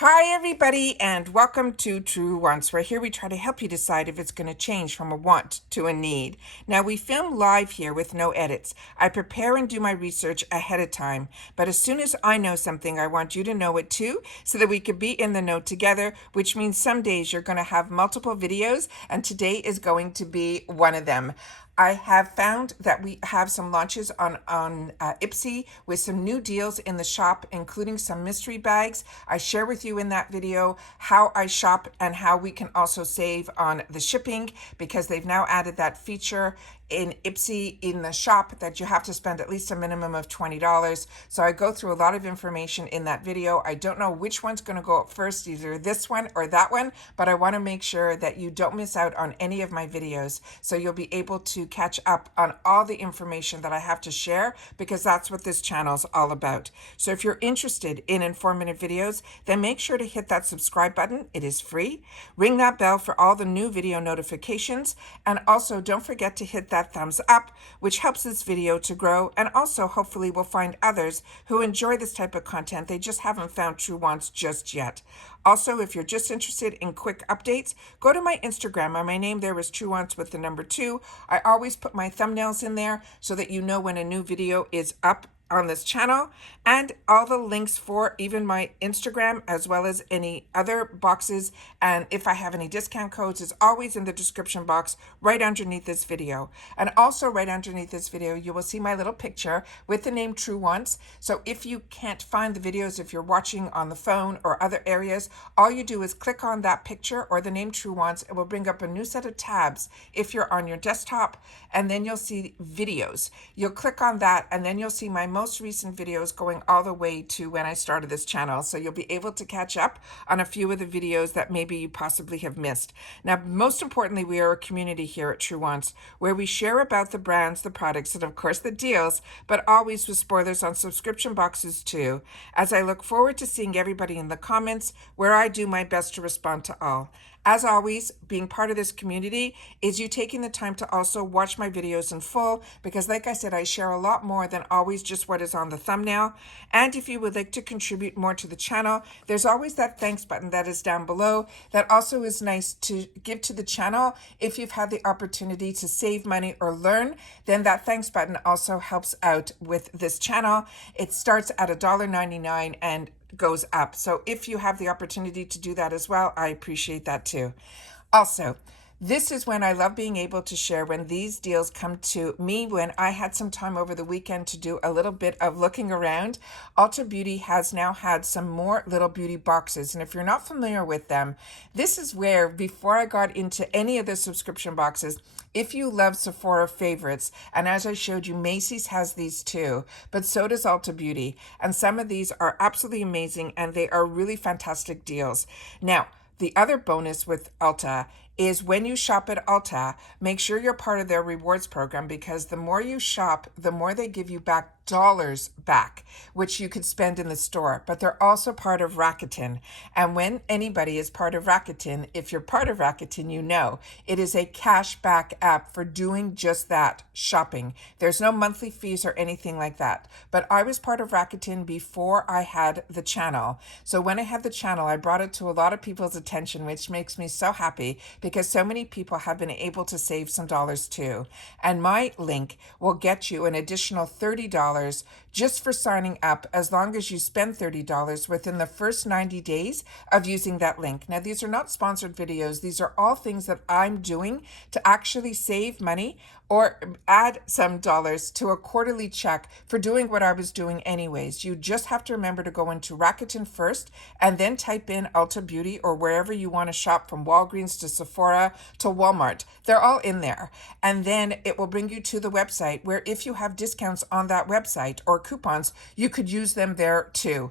Hi, everybody, and welcome to Truewants, where here we try to help you decide if it's going to change from a want to a need. Now, we film live here with no edits. I prepare and do my research ahead of time, but as soon as I know something, I want you to know it too, so that we could be in the know together, which means some days you're going to have multiple videos, and today is going to be one of them. I have found that we have some launches on Ipsy with some new deals in the shop, including some mystery bags. I share with you in that video how I shop and how we can also save on the shipping, because they've now added that feature in Ipsy in the shop that you have to spend at least a minimum of $20. So I go through a lot of information in that video. I don't know which one's going to go up first, either this one or that one, but I want to make sure that you don't miss out on any of my videos, so you'll be able to catch up on all the information that I have to share, because that's what this channel is all about. So if you're interested in informative videos, then make sure to hit that subscribe button. It is free. Ring that bell for all the new video notifications, and also don't forget to hit that thumbs up, which helps this video to grow, and also hopefully we'll find others who enjoy this type of content. They just haven't found Truewants just yet. Also, if you're just interested in quick updates, go to my Instagram. My name there is Truewants with the number 2. I always put my thumbnails in there so that you know when a new video is up on this channel, and all the links for even my Instagram as well as any other boxes, and if I have any discount codes, is always in the description box right underneath this video. And also right underneath this video you will see my little picture with the name Truewants. So if you can't find the videos, if you're watching on the phone or other areas, all you do is click on that picture or the name Truewants. It will bring up a new set of tabs if you're on your desktop, and then you'll see videos. You'll click on that, and then you'll see my most recent videos going all the way to when I started this channel. So you'll be able to catch up on a few of the videos that maybe you possibly have missed. Now, most importantly, we are a community here at Truewants where we share about the brands, the products, and of course the deals, but always with spoilers on subscription boxes too, as I look forward to seeing everybody in the comments, where I do my best to respond to all. As always, being part of this community is you taking the time to also watch my videos in full, because like I said, I share a lot more than always just what is on the thumbnail. And if you would like to contribute more to the channel, there's always that thanks button that is down below. That also is nice to give to the channel. If you've had the opportunity to save money or learn, then that thanks button also helps out with this channel. It starts at $1.99 and goes up. So if you have the opportunity to do that as well, I appreciate that too. Also, this is when I love being able to share when these deals come to me. When I had some time over the weekend to do a little bit of looking around, Ulta Beauty has now had some more little beauty boxes. And if you're not familiar with them, this is where, before I got into any of the subscription boxes, if you love Sephora favorites, and as I showed you, Macy's has these too, but so does Ulta Beauty. And some of these are absolutely amazing, and they are really fantastic deals. Now, the other bonus with Ulta is when you shop at Ulta, make sure you're part of their rewards program, because the more you shop, the more they give you back dollars back, which you could spend in the store. But they're also part of Rakuten. And when anybody is part of Rakuten, if you're part of Rakuten, you know it is a cash back app for doing just that, shopping. There's no monthly fees or anything like that. But I was part of Rakuten before I had the channel. So when I had the channel, I brought it to a lot of people's attention, which makes me so happy, because so many people have been able to save some dollars too. And my link will get you an additional $30 just for signing up, as long as you spend $30 within the first 90 days of using that link. Now, these are not sponsored videos. These are all things that I'm doing to actually save money or add some dollars to a quarterly check for doing what I was doing anyways. You just have to remember to go into Rakuten first, and then type in Ulta Beauty or wherever you want to shop, from Walgreens to Sephora to Walmart. They're all in there. And then it will bring you to the website, where if you have discounts on that website or coupons, you could use them there too.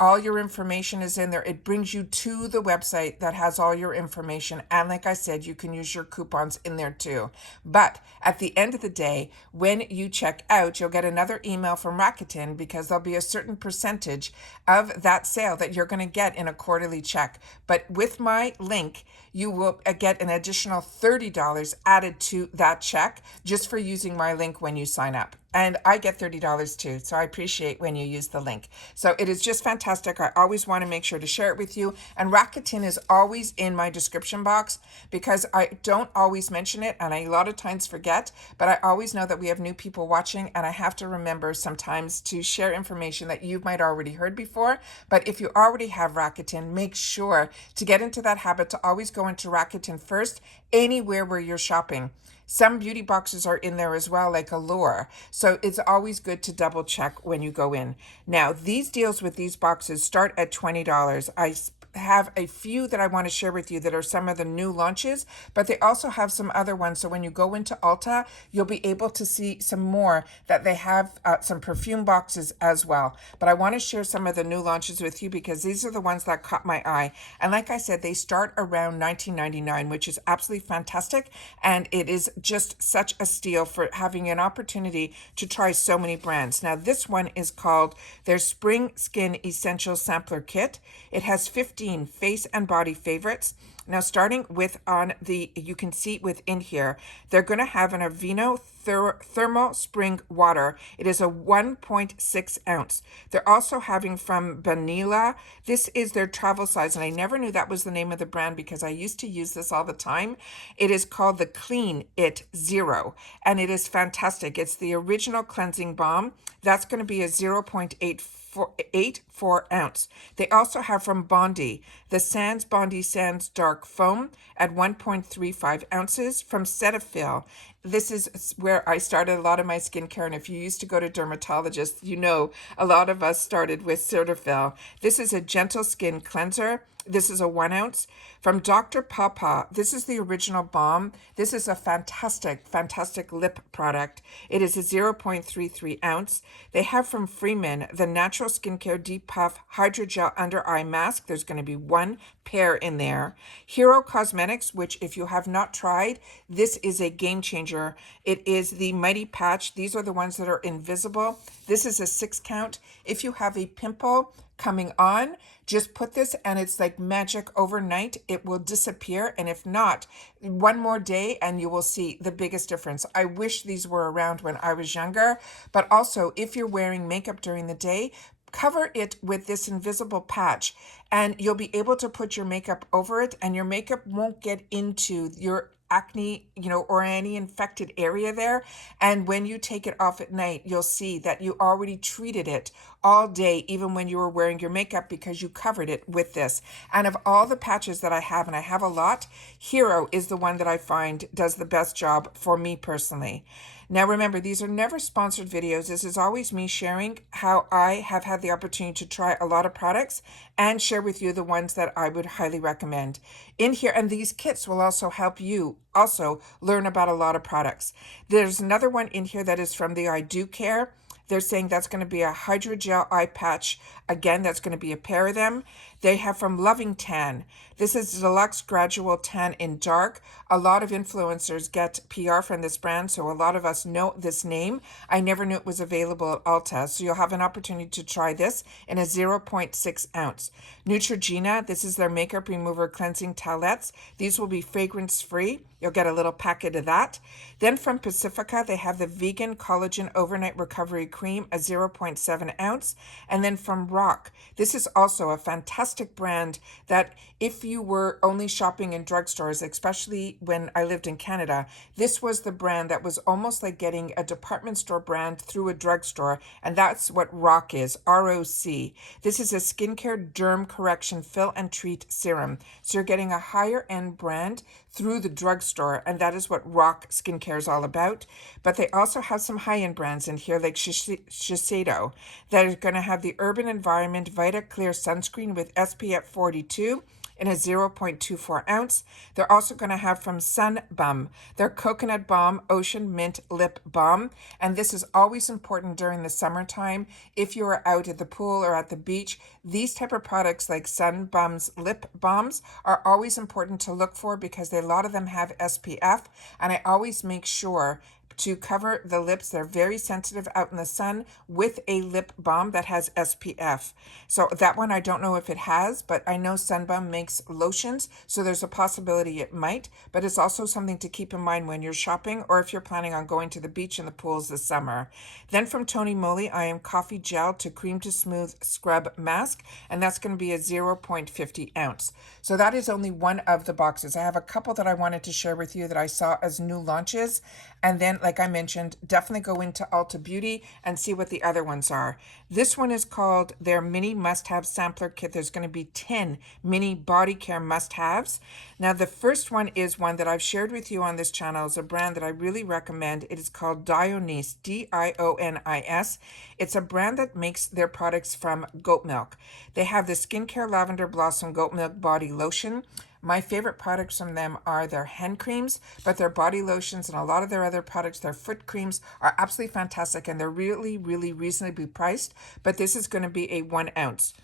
All your information is in there. It brings you to the website that has all your information. And like I said, you can use your coupons in there too. But at the end of the day, when you check out, you'll get another email from Rakuten, because there'll be a certain percentage of that sale that you're going to get in a quarterly check. But with my link, you will get an additional $30 added to that check just for using my link when you sign up. And I get $30 too. So I appreciate when you use the link. So it is just fantastic. I always want to make sure to share it with you. And Rakuten is always in my description box because I don't always mention it and I a lot of times forget, but I always know that we have new people watching and I have to remember sometimes to share information that you might already heard before. But if you already have Rakuten, make sure to get into that habit to always go into Rakuten first, anywhere where you're shopping. Some beauty boxes are in there as well, like Allure. So it's always good to double check when you go in. Now, these deals with these boxes start at $20. I have a few that I want to share with you that are some of the new launches, but they also have some other ones. So when you go into Ulta, you'll be able to see some more that they have some perfume boxes as well. But I want to share some of the new launches with you because these are the ones that caught my eye. And like I said, they start around $19.99, which is absolutely fantastic. And it is just such a steal for having an opportunity to try so many brands. Now, this one is called their Spring Skin Essential Sampler Kit. It has 15 face and body favorites. Now, starting with on the, you can see within here, they're going to have an Aveeno Thermal Spring Water. It is a 1.6 ounce. They're also having from Vanilla. This is their travel size, and I never knew that was the name of the brand because I used to use this all the time. It is called the Clean It Zero, and it is fantastic. It's the original cleansing balm. That's going to be a 0.84 ounce. They also have from Bondi, the Bondi Sands Dark Foam at 1.35 ounces. From Cetaphil, this is where I started a lot of my skincare. And if you used to go to dermatologists, you know a lot of us started with Cetaphil. This is a gentle skin cleanser. This is a 1 ounce. From Dr. Pawpaw, this is the original balm. This is a fantastic lip product. It is a 0.33 ounce. They have from Freeman the Natural Skincare Deep Puff Hydrogel Under Eye Mask. There's going to be 1 pair in there. Hero Cosmetics, which if you have not tried, this is a game changer. It is the Mighty Patch. These are the ones that are invisible. This is a 6 count. If you have a pimple coming on, just put this and it's like magic overnight. It will disappear. And if not, one more day and you will see the biggest difference. I wish these were around when I was younger, but also if you're wearing makeup during the day, cover it with this invisible patch and you'll be able to put your makeup over it and your makeup won't get into your acne, or any infected area there. And when you take it off at night, you'll see that you already treated it all day, even when you were wearing your makeup, because you covered it with this. And of all the patches that I have, and I have a lot, Hero is the one that I find does the best job for me personally. Now remember, these are never sponsored videos. This is always me sharing how I have had the opportunity to try a lot of products and share with you the ones that I would highly recommend. In here, and these kits will also help you also learn about a lot of products. There's another one in here that is from the I Do Care. They're saying that's going to be a hydrogel eye patch. Again, that's going to be a pair of them. They have from Loving Tan. This is Deluxe Gradual Tan in Dark. A lot of influencers get PR from this brand, so a lot of us know this name. I never knew it was available at Ulta, so you'll have an opportunity to try this in a 0.6 ounce. Neutrogena, this is their makeup remover cleansing towelettes. These will be fragrance-free. You'll get a little packet of that. Then from Pacifica, they have the Vegan Collagen Overnight Recovery Cream, a 0.7 ounce. And then from Rock, this is also a fantastic brand that if you were only shopping in drugstores, especially when I lived in Canada, this was the brand that was almost like getting a department store brand through a drugstore. And that's what Rock is, R-O-C. This is a skincare derm correction fill and treat serum. So you're getting a higher end brand through the drugstore, and that is what Rock Skincare is all about. But they also have some high-end brands in here, like Shiseido, that are going to have the Urban Environment Vita Clear Sunscreen with SPF 42 in a 0.24 ounce. They're also going to have from Sun Bum, their Coconut Balm Ocean Mint Lip Balm. And this is always important during the summertime. If you are out at the pool or at the beach, these type of products like Sun Bum's lip balms are always important to look for because a lot of them have SPF. And I always make sure to cover the lips. They're very sensitive out in the sun, with a lip balm that has SPF. So that one I don't know if it has, but I know Sun Bum makes lotions, so there's a possibility it might, but it's also something to keep in mind when you're shopping or if you're planning on going to the beach and the pools this summer. Then from Tony Moly, I am Coffee Gel to Cream to Smooth Scrub Mask, and that's going to be a 0.50 ounce. So that is only one of the boxes. I have a couple that I wanted to share with you that I saw as new launches. And then, like I mentioned, definitely go into Ulta Beauty and see what the other ones are. This one is called their Mini Must-Have Sampler Kit. There's going to be 10 mini body care must-haves. Now, the first one is one that I've shared with you on this channel. It's a brand that I really recommend. It is called Dionis, Dionis. It's a brand that makes their products from goat milk. They have the Skincare Lavender Blossom Goat Milk Body Lotion. My favorite products from them are their hand creams, but their body lotions and a lot of their other products, their foot creams, are absolutely fantastic, and they're really, really reasonably priced. But this is going to be a 1 ounce.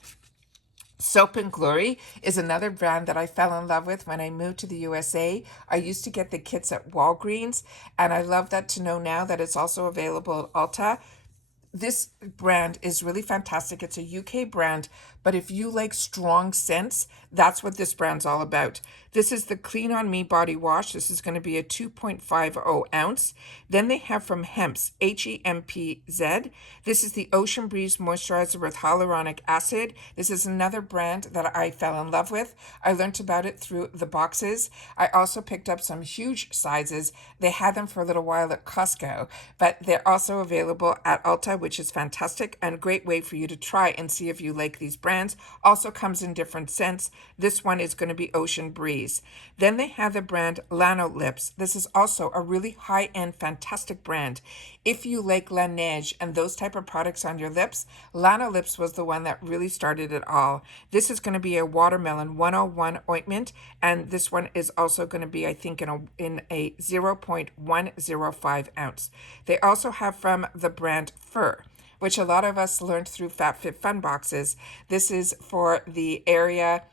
Soap and Glory is another brand that I fell in love with when I moved to the USA. I used to get the kits at Walgreens, and I love that to know now that it's also available at Ulta. This brand is really fantastic. It's a UK brand, but if you like strong scents, that's what this brand's all about. This is the Clean On Me body wash. This is going to be a 2.50 ounce. Then they have from Hempz, Hempz. This is the Ocean Breeze moisturizer with hyaluronic acid. This is another brand that I fell in love with. I learned about it through the boxes. I also picked up some huge sizes. They had them for a little while at Costco, but they're also available at Ulta, which is fantastic and a great way for you to try and see if you like these brands. Also comes in different scents. This one is going to be Ocean Breeze. Then they have the brand Lano Lips. This is also a really high-end, fantastic brand. If you like La Neige and those type of products on your lips, Lano Lips was the one that really started it all. This is going to be a Watermelon 101 ointment, and this one is also going to be, I think, in a 0.105 ounce. They also have from the brand Fur, which a lot of us learned through FabFitFun boxes. This is for the area,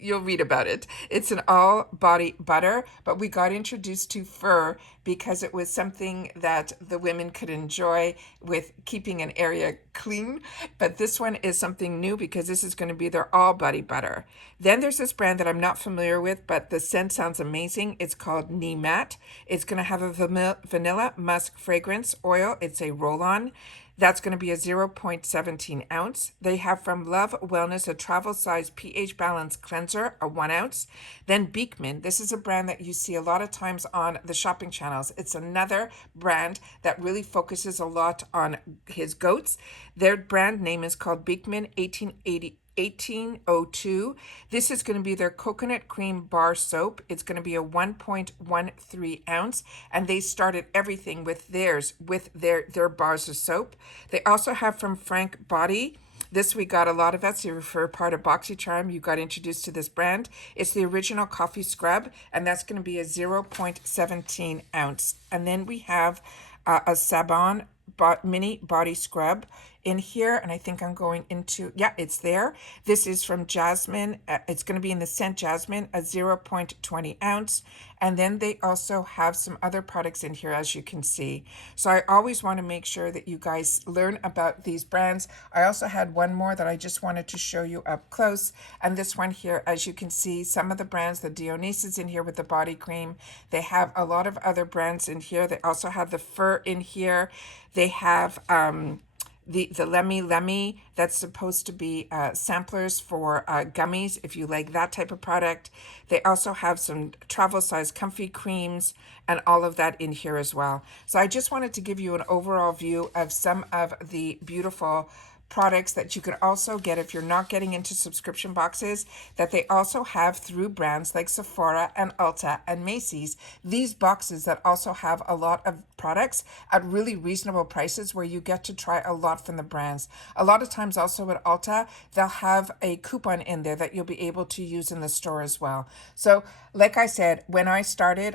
you'll read about it. It's an all body butter, but we got introduced to Fur because it was something that the women could enjoy with keeping an area clean. But this one is something new because this is going to be their all body butter. Then there's this brand that I'm not familiar with, but the scent sounds amazing. It's called Knee Matte. It's going to have a vanilla musk fragrance oil. It's a roll-on. That's going to be a 0.17 ounce. They have from Love Wellness a travel size pH balance cleanser, a 1 ounce. Then Beekman. This is a brand that you see a lot of times on the shopping channels. It's another brand that really focuses a lot on his goats. Their brand name is called Beekman 1802. This is going to be their coconut cream bar soap. It's going to be a 1.13 ounce, and they started everything with their bars of soap. They also have from Frank Body. This we got a lot of us. If you're part of BoxyCharm, you got introduced to this brand. It's the original coffee scrub, and that's going to be a 0.17 ounce. And then we have a Sabon mini body scrub in here, and I think I'm going into, yeah, it's there. This is from Jasmine. It's going to be in the scent Jasmine, a 0.20 ounce. And then they also have some other products in here, as you can see. So I always want to make sure that you guys learn about these brands. I also had one more that I just wanted to show you up close. And this one here, as you can see, some of the brands, the Dionis is in here with the body cream. They have a lot of other brands in here. They also have the Fur in here. They have the Lemmy that's supposed to be samplers for gummies if you like that type of product. They also have some travel size comfy creams and all of that in here as well. So I just wanted to give you an overall view of some of the beautiful products that you can also get if you're not getting into subscription boxes, that they also have through brands like Sephora and Ulta and Macy's. These boxes that also have a lot of products at really reasonable prices where you get to try a lot from the brands. A lot of times also at Ulta, they'll have a coupon in there that you'll be able to use in the store as well. So like I said, when I started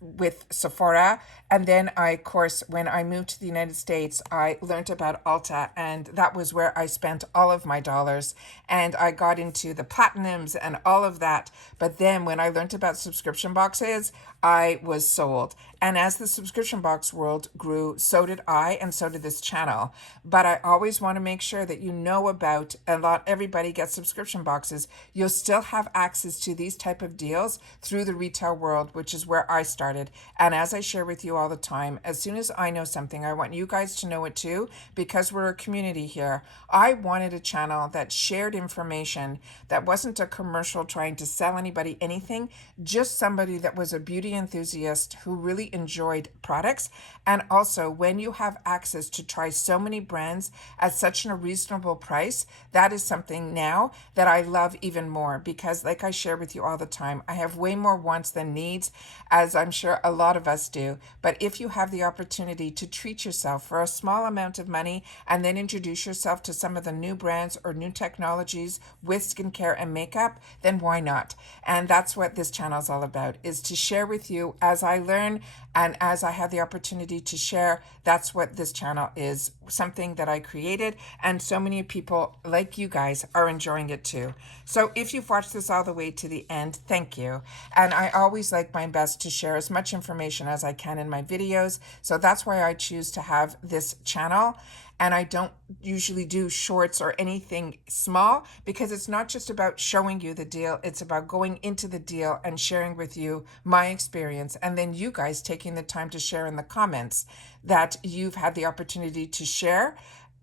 with Sephora, and then of course, when I moved to the United States, I learned about Ulta, and that was where I spent all of my dollars, and I got into the platinums and all of that. But then when I learned about subscription boxes, I was sold. And as the subscription box world grew, so did I, and so did this channel. But I always want to make sure that you know about, and not everybody gets subscription boxes. You'll still have access to these type of deals through the retail world, which is where I started. And as I share with you all the time, as soon as I know something, I want you guys to know it too, because we're a community here. I wanted a channel that shared information, that wasn't a commercial trying to sell anybody anything, just somebody that was a beauty enthusiast who really enjoyed products. And also, when you have access to try so many brands at such a reasonable price, that is something now that I love even more, because like I share with you all the time, I have way more wants than needs, as I'm sure a lot of us do. But if you have the opportunity to treat yourself for a small amount of money and then introduce yourself to some of the new brands or new technologies with skincare and makeup, then why not? And that's what this channel is all about, is to share with you as I learn and as I have the opportunity to share. That's what this channel is, something that I created, and so many people like you guys are enjoying it too. So if you've watched this all the way to the end, thank you. And I always like my best to share as much information as I can in my videos. So that's why I choose to have this channel. And I don't usually do shorts or anything small, because it's not just about showing you the deal. It's about going into the deal and sharing with you my experience. And then you guys taking the time to share in the comments that you've had the opportunity to share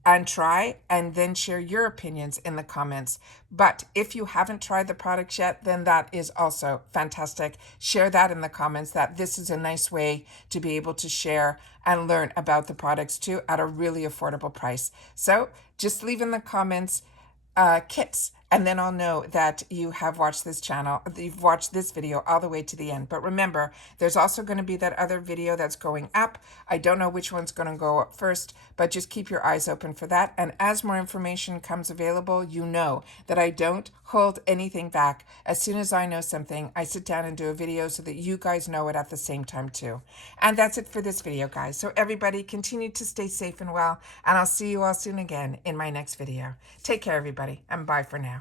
and try, and then share your opinions in the comments. But if you haven't tried the products yet, then that is also fantastic. Share that in the comments, that this is a nice way to be able to share and learn about the products too at a really affordable price. So just leave in the comments kits, and then I'll know that you have watched this channel, you've watched this video all the way to the end. But remember, there's also going to be that other video that's going up. I don't know which one's going to go up first, but just keep your eyes open for that. And as more information comes available, you know that I don't hold anything back. As soon as I know something, I sit down and do a video so that you guys know it at the same time too. And that's it for this video, guys. So everybody, continue to stay safe and well, and I'll see you all soon again in my next video. Take care, everybody, and bye for now.